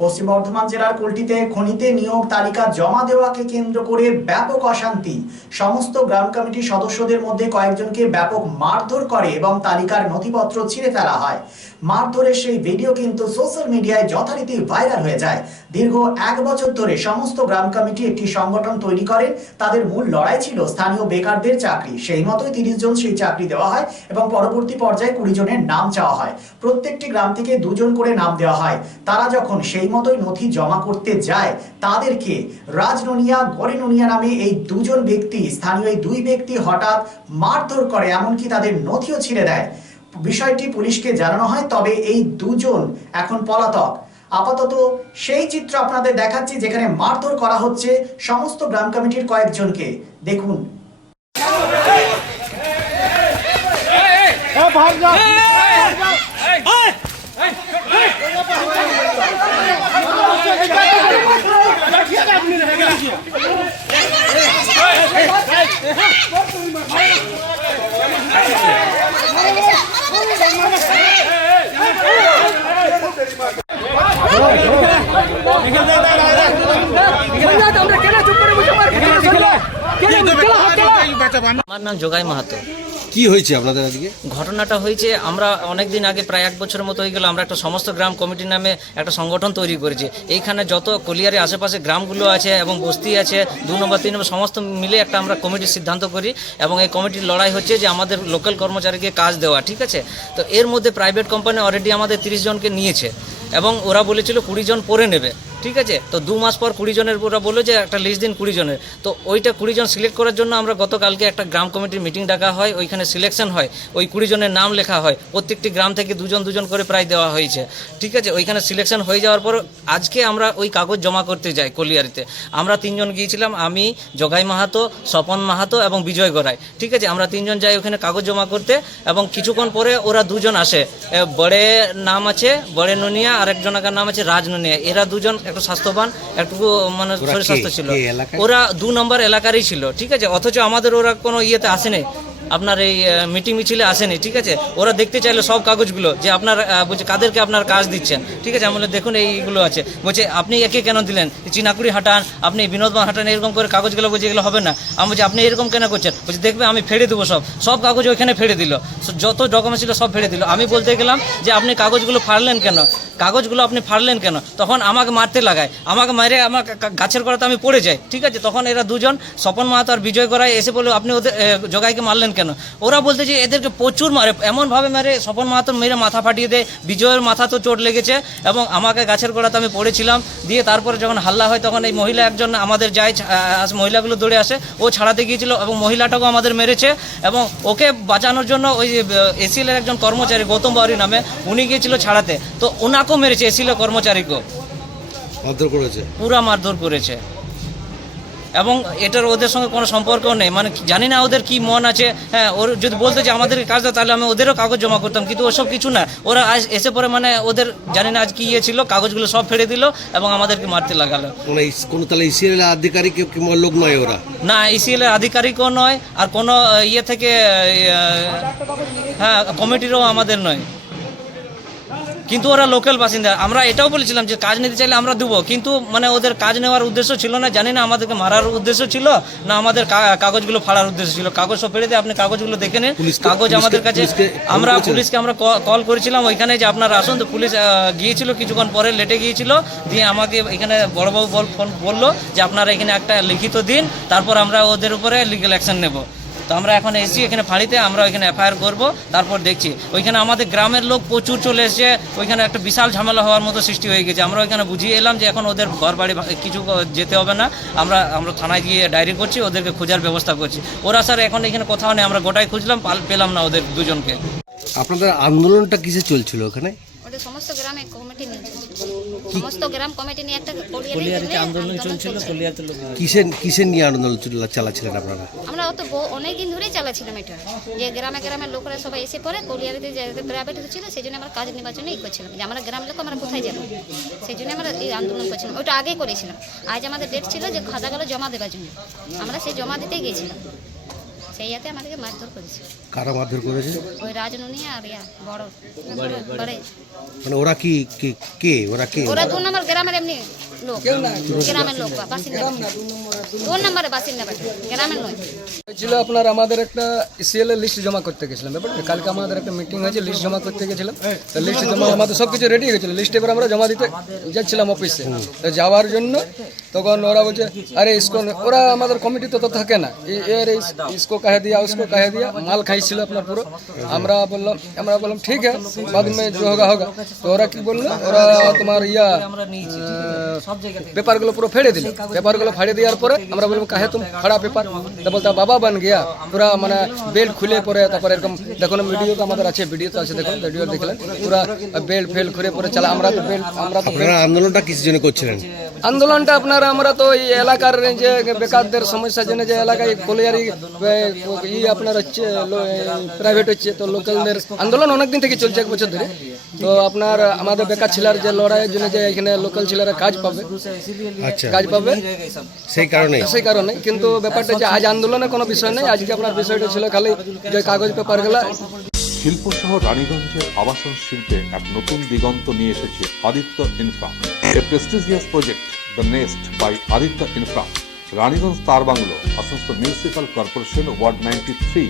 পশ্চিম বর্ধমান জেলার কুলটিতে খনিতে নিয়োগ তালিকা জমা দেওয়াকে কেন্দ্র করে ব্যাপক অশান্তি। সমস্ত গ্রাম কমিটির সদস্যদের মধ্যে কয়েকজনকে ব্যাপক মারধর করে এবং তালিকার নথিপত্র ছিঁড়ে ফেলা হয়। মারধরের সেই ভিডিও কিন্তু সোশ্যাল মিডিয়ায় যথারীতি ভাইরাল হয়ে যায়। দীর্ঘ এক বছর ধরে সমস্ত গ্রাম কমিটি একটি সংগঠন তৈরি করেন তাদের মূল লড়াই ছিল স্থানীয় বেকারদের চাকরি। সেই মতোই তিরিশ জন সেই চাকরি দেওয়া হয় এবং পরবর্তী পর্যায়ে কুড়ি জনের নাম চাওয়া হয়। প্রত্যেকটি গ্রাম থেকে দুজন করে নাম দেওয়া হয়। তারা যখন সেই মতোই নথি জমা করতে যায় তাদেরকে রাজনুনিয়া গরিনুনিয়া নামে এই দুজন ব্যক্তি স্থানীয় এই দুই ব্যক্তি হঠাৎ মারধর করে এমনকি তাদের নথিও ছিঁড়ে দেয় বিষয়টি পুলিশকে জানানো হয় তবে এই দুজন এখন পলাতক আপাতত সেই চিত্র আপনাদের দেখাচ্ছি যেখানে মারধর করা হচ্ছে সমস্ত গ্রাম কমিটির কয়েকজনকে দেখুন আমরা কেন চুপ করে বসে আছি? কেন চলে? কেন? কেন হাত কেন? আমার নাম যোগাই মাহাতো কি হয়েছে আপনাদের আজকে? ঘটনাটা হয়েছে, আমরা অনেক দিন আগে, প্রায় এক বছরের মতো হয়ে গেল, আমরা একটা সমস্ত গ্রাম কমিটি নামে একটা সংগঠন তৈরি করেছি। এইখানে যত কলিয়ারের আশেপাশে গ্রামগুলো আছে এবং বস্তি আছে, দু নম্বর, তিন নম্বর, সমস্ত মিলে একটা আমরা কমিটির সিদ্ধান্ত করি এবং এই কমিটির লড়াই হচ্ছে যে আমাদের লোকাল কর্মচারীকে কাজ দেওয়া, ঠিক আছে? তো এর মধ্যে প্রাইভেট কোম্পানি অলরেডি আমাদের তিরিশ জনকে নিয়েছে এবং ওরা বলেছিল কুড়ি জন পরে নেবে। ঠিক আছে? তো দু মাস পর কুড়ি জনের ওরা বলল যে একটা লিস্ট দিন কুড়ি জনের। তো ওইটা কুড়ি জন সিলেক্ট করার জন্য আমরা গতকালকে একটা গ্রাম কমিটির মিটিং ডাকা হয়, ওইখানে সিলেকশন হয়, ওই কুড়ি জনের নাম লেখা হয়। প্রত্যেকটি গ্রাম থেকে দুজন দুজন করে প্রায় দেওয়া হয়েছে। ঠিক আছে? ওইখানে সিলেকশন হয়ে যাওয়ার পর আজকে আমরা ওই কাগজ জমা করতে যাই কলিয়ারিতে। আমরা তিনজন গিয়েছিলাম, আমি, জগাই মাহাতো, স্বপন মাহাতো এবং বিজয় গড়াই। ঠিক আছে? আমরা তিনজন যাই ওখানে কাগজ জমা করতে এবং কিছুক্ষণ পরে ওরা দুজন আসে। বড়ে নাম আছে বড়ে নুনিয়া আর একজনাকার নাম আছে রাজ নুনিয়া। এরা দুজন একটু স্বাস্থ্যবান একটু মানে শরীর স্বাস্থ্য ছিল। ওরা দু নম্বর এলাকারই ছিল ঠিক আছে? অথচ আমাদের ওরা কোনো ইয়েতে আসেনি। আপনার এই মিটিং মিছিলে আসেনি, ঠিক আছে? ওরা দেখতে চাইলো সব কাগজগুলো যে আপনার বলছে কাদেরকে আপনার কাজ দিচ্ছেন। ঠিক আছে? আমি দেখুন, এইগুলো আছে। বলছে, আপনি একে কেন দিলেন? চিনাকুড়ি হাঁটান, আপনি বিনোদবান হাঁটান, এরকম করে কাগজগুলো বলছে, এগুলো হবে না। আমি বলছি, আপনি এরকম কেন করছেন? বলছে, দেখবে, আমি ফেড়ে দেবো সব। সব কাগজ ওইখানে ফেড়ে দিল। যত ডকুমেন্ট ছিল সব ফেড়ে দিল। আমি বলতে গেলাম যে, আপনি কাগজগুলো ফাড়লেন কেন? কাগজগুলো আপনি ফাড়লেন কেন? তখন আমাকে মারতে লাগায়। আমাকে মারে আমার গাছের গোড়াতে আমি পড়ে যাই। ঠিক আছে? তখন এরা দুজন, স্বপন মাহাতো আর বিজয় করায় এসে বলল, আপনি ওদের জগাইকে মারলেন কেন? ওরা বলতে যে এদেরকে প্রচুর মারে এমনভাবে মারে স্বপন মাহাতো মেরে মাথা ফাটিয়ে দেয় বিজয়ের মাথা তো চোট লেগেছে এবং আমাকে গাছের গোড়াতে আমি পড়েছিলাম দিয়ে তারপরে যখন হাল্লা হয় তখন এই মহিলা একজন আমাদের যায় মহিলাগুলো দৌড়ে আসে ও ছাড়াতে গিয়েছিল এবং মহিলাটাকেও আমাদের মেরেছে এবং ওকে বাঁচানোর জন্য ওই এসিএল এর একজন কর্মচারী গৌতম বাউরি নামে উনি গিয়েছিল ছাড়াতে। তো ওনাকেও মেরেছে এসিএল এর কর্মচারীকেও। মারধর করেছে? পুরা মারধর করেছে। এবং এটার ওদের সঙ্গে কোনো সম্পর্ক নেই। মানে জানি না ওদের কি মন আছে। হ্যাঁ ওর যদি বলতে যে আমাদের কাজ দাও তাহলে আমি ওদেরও কাগজ জমা করতাম। কিন্তু ওসব কিছু না। ওরা আজ এসে পরে মানে ওদের জানি না আজ কি ইয়ে ছিল কাগজগুলো সব ফেলে দিল এবং আমাদেরকে মারতে লাগালো। কোনো তাহলে ইসিএল আধিকারিক লোক নয় ওরা? না ইসিএল এর আধিকারিকও নয় আর কোনো ইয়ে থেকে হ্যাঁ কমিটিরও আমাদের নয়। কিন্তু ওরা লোকাল বাসিন্দা। আমরা এটাও বলেছিলাম যে কাজ নিতে চাইলে আমরা দেবো কিন্তু মানে ওদের কাজ নেওয়ার উদ্দেশ্য ছিল না জানি না আমাদেরকে মারার উদ্দেশ্য ছিল না আমাদের কাগজগুলো ফাড়ার উদ্দেশ্য ছিল। কাগজ সব ফেলে দিয়ে আপনি কাগজগুলো দেখে নিন। কাগজ আমাদের কাছে আমরা পুলিশকে আমরা কল করেছিলাম ওইখানে যে আপনারা আসুন তো পুলিশ গিয়েছিল কিছুক্ষণ পরে লেটে গিয়েছিল দিয়ে আমাকে এখানে বড়বাবু বল ফোন বলল যে আপনারা এখানে একটা লিখিত দিন তারপর আমরা ওদের উপরে লিগেল অ্যাকশন নেব। তো আমরা এখন এসেছি, এখানে ফাঁড়িতে, আমরা ওইখানে এফআইআর করব, তারপর দেখছি। ওইখানে আমাদের গ্রামের লোক প্রচুর চলে এসেছে, ওইখানে একটা বিশাল ঝামেলা হওয়ার মতো সৃষ্টি হয়ে গেছে। আমরা ওইখানে বুঝিয়ে এলাম যে এখন ওদের ঘর বাড়ি কিছু যেতে হবে না। আমরা আমরা থানায় গিয়ে ডায়েরি করছি, ওদেরকে খোঁজার ব্যবস্থা করছি। ওরা স্যার এখন এখানে কোথাও নেই, আমরা গোটাই খুঁজলাম, পাল- পেলাম না ওদের দুজনকে। আপনাদের আন্দোলনটা কিসে চলছিল ওখানে? ওটা সমস্ত গ্রামে কমিটি নিয়ে সমস্ত গ্রাম কমিটি নিয়ে একটা কলিয়ারি আন্দোলন চলছিল কিসের কিসের নিয়ে আন্দোলন চলা- চালাচ্ছিলেন আপনারা? আমরা অত অনেক দিন ধরেই চালাচ্ছিলাম এটা। যে গ্রামে গ্রামের লোকরা সবাই এসে পড়ে কলিয়ারিতে যে প্রাইভেট ছিল সেই জন্য আমরা কাজ জন্য ই করছিলাম। যে আমরা গ্রাম লোক আমরা কোথায় যাব? সেই জন্য আমরা এই আন্দোলন করছিলাম। ওটা আগেই করেছিলাম। আজ আমাদের ডেট ছিল যে খাতাগুলো জমা দেওয়ার জন্য। আমরা সেই জমা দিতেই গিয়েছিলাম সেই হাতে আমাদেরকে মারধর করেছে। কারা মারধর করেছে? ওই রাজনুনি আর ইয়া বড়। বড়। মানে ওরা কি কি- কে? ওরা কে? ওরা দু নম্বর গ্রামের এমনি লোক। গ্রামের লোক বাসিন্দা। দু নম্বরের বাসিন্দা গ্রামের নয় ছিল আপনার আমাদের একটা সিএল এর লিস্ট জমা করতে গেছিলাম ব্যাপারটা কালকে আমাদের একটা মিটিং হয়েছে লিস্ট জমা করতে গেছিলাম। তো লিস্ট জমা আমাদের সব কিছু রেডি হয়েছিল। লিস্ট এবার আমরা জমা দিতে যাচ্ছিলাম অফিসে তো যাওয়ার জন্য তখন ওরা বলছে আরে ইসকো ওরা আমাদের কমিটিতে তো থাকে না। এর ইসকো কাহে দিয়া উসকো কাহে দিয়া মাল খাইছিল আপনার পুরো। আমরা বললাম আমরা বললাম ঠিক আছে বাদ মে যে হোগা হোগা। তো ওরা কি বলল ওরা তোমার ইয়া পেপারগুলো পুরো ফেড়ে দিল। পেপারগুলো ফাড়ে দেওয়ার পরে আমরা বললাম কাহে তুমি ফাড়া পেপার? বলতে বাবা বান গিয়া পুরা মানে বেল্ট খুলে পরে তারপরে এরকম দেখুন ভিডিও তো আমাদের আছে ভিডিও তো আছে দেখুন ভিডিও দেখলেন পুরা বেল্ট ফেল খুলে পরে চালা আমরা তো বেল্ট আমরা তো আন্দোলনটা কিছু জন্য করছিলেন? আন্দোলনটা আপনার আমরা তো এই এলাকার যে বেকারদের সমস্যার জন্য যে এলাকায় কলিয়ারি ই আপনার হচ্ছে প্রাইভেট হচ্ছে তো লোকালদের আন্দোলন অনেকদিন থেকে চলছে এক বছর ধরে। তো আপনার আমাদের বেকার ছেলের যে লড়াইয়ের জন্য যে এখানে লোকাল ছেলেরা কাজ পাবে আচ্ছা। কাজ পাবে। সেই কারণে। সেই কারণে কিন্তু ব্যাপারটা যে আজ আন্দোলনে কোনো বিষয় নেই আজকে আপনার বিষয়টা ছিল খালি যে কাগজ পেপারগুলো। শিল্প শহর রানীগঞ্জের আবাসন শিল্পে এক নতুন দিগন্ত নিয়ে এসেছে Aditya Infra. A prestigious project the Nest by Aditya Infra Raniganj তার bungalow Asansol municipal corporation ward ninety three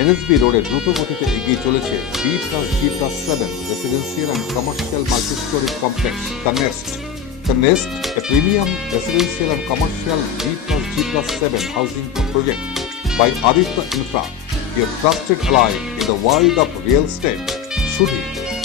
NSB রোডে দ্রুত গতিতে এগিয়ে চলেছে B plus G plus seven residential and commercial multi storey complex the Nest The Nest, a premium residential and commercial G plus G plus 7 housing project by Aditya Infra, your trusted ally in the world of real estate. শুধু